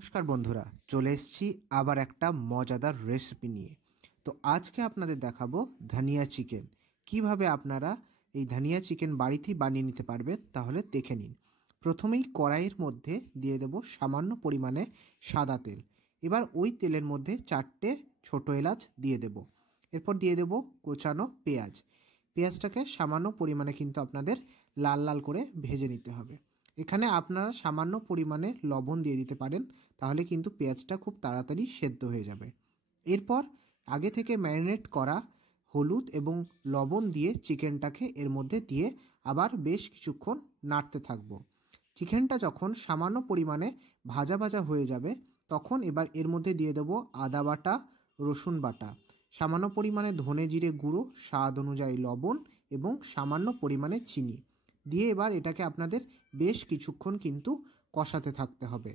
নমস্কার বন্ধুরা, চলে এসেছি আবার একটা মজাদার রেসিপি নিয়ে। তো আজকে আপনাদের দেখাবো ধনিয়া চিকেন। কিভাবে আপনারা এই ধনিয়া চিকেন বাড়িতেই বানিয়ে নিতে পারবেন, তাহলে দেখে নিন। প্রথমেই কড়াইয়ের মধ্যে দিয়ে দেব সামান্য পরিমাণে সাদা তেল। এবার ওই তেলের মধ্যে 4টে ছোট এলাচ দিয়ে দেব। এরপর দিয়ে দেব কোচানো পেঁয়াজ। পেঁয়াজটাকে সামান্য পরিমাণে কিন্তু আপনাদের লাল লাল করে ভেজে নিতে হবে। এখানে আপনারা সামান্য পরিমাণে লবণ দিয়ে দিতে পারেন, তাহলে কিন্তু পেঁয়াজটা খুব তাড়াতাড়ি সেদ্ধ হয়ে যাবে। এরপর আগে থেকে ম্যারিনেট করা হলুদ এবং লবণ দিয়ে চিকেনটাকে এর মধ্যে দিয়ে আবার বেশ কিছুক্ষণ নাড়তে থাকবো। চিকেনটা যখন সামান্য পরিমাণে ভাজা ভাজা হয়ে যাবে, তখন এবার এর মধ্যে দিয়ে দেবো আদা বাটা, রসুন বাটা, সামান্য পরিমাণে ধনে জিরে গুঁড়ো, স্বাদ অনুযায়ী লবণ এবং সামান্য পরিমাণে চিনি দিয়ে এবার এটাকে আপনাদের বেশ কিছুক্ষণ কিন্তু কষাতে থাকতে হবে।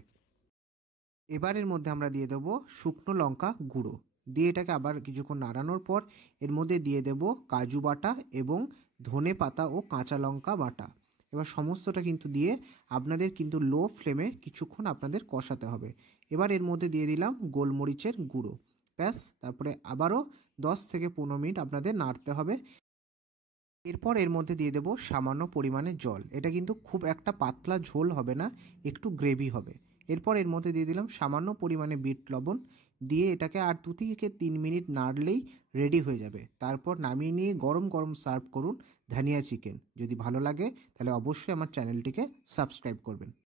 এবার এর মধ্যে আমরা দিয়ে দেবো শুকনো লঙ্কা গুঁড়ো, দিয়ে এটাকে আবার কিছুক্ষণ নাড়ানোর পর এর মধ্যে দিয়ে দেব কাজু বাটা এবং ধনে পাতা ও কাঁচা লঙ্কা বাটা। এবার সমস্তটা কিন্তু দিয়ে আপনাদের কিন্তু লো ফ্লেমে কিছুক্ষণ আপনাদের কষাতে হবে। এবার এর মধ্যে দিয়ে দিলাম গোলমরিচের গুঁড়ো, ব্যাস। তারপরে আবারও 10 থেকে 15 মিনিট আপনাদের নাড়তে হবে। এরপর এর মধ্যে দিয়ে দেব সামান্য পরিমাণে জল। এটা কিন্তু খুব একটা পাতলা ঝোল হবে না, একটু গ্রেভি হবে। এরপর এর মধ্যে দিয়ে দিলাম সামান্য পরিমাণে বিট লবণ, দিয়ে এটাকে আর 2 থেকে 3 মিনিট নাড়লেই রেডি হয়ে যাবে। তারপর নামিয়ে নিয়ে গরম গরম সার্ভ করুন ধনিয়া চিকেন। যদি ভালো লাগে তাহলে অবশ্যই আমার চ্যানেলটিকে সাবস্ক্রাইব করবেন।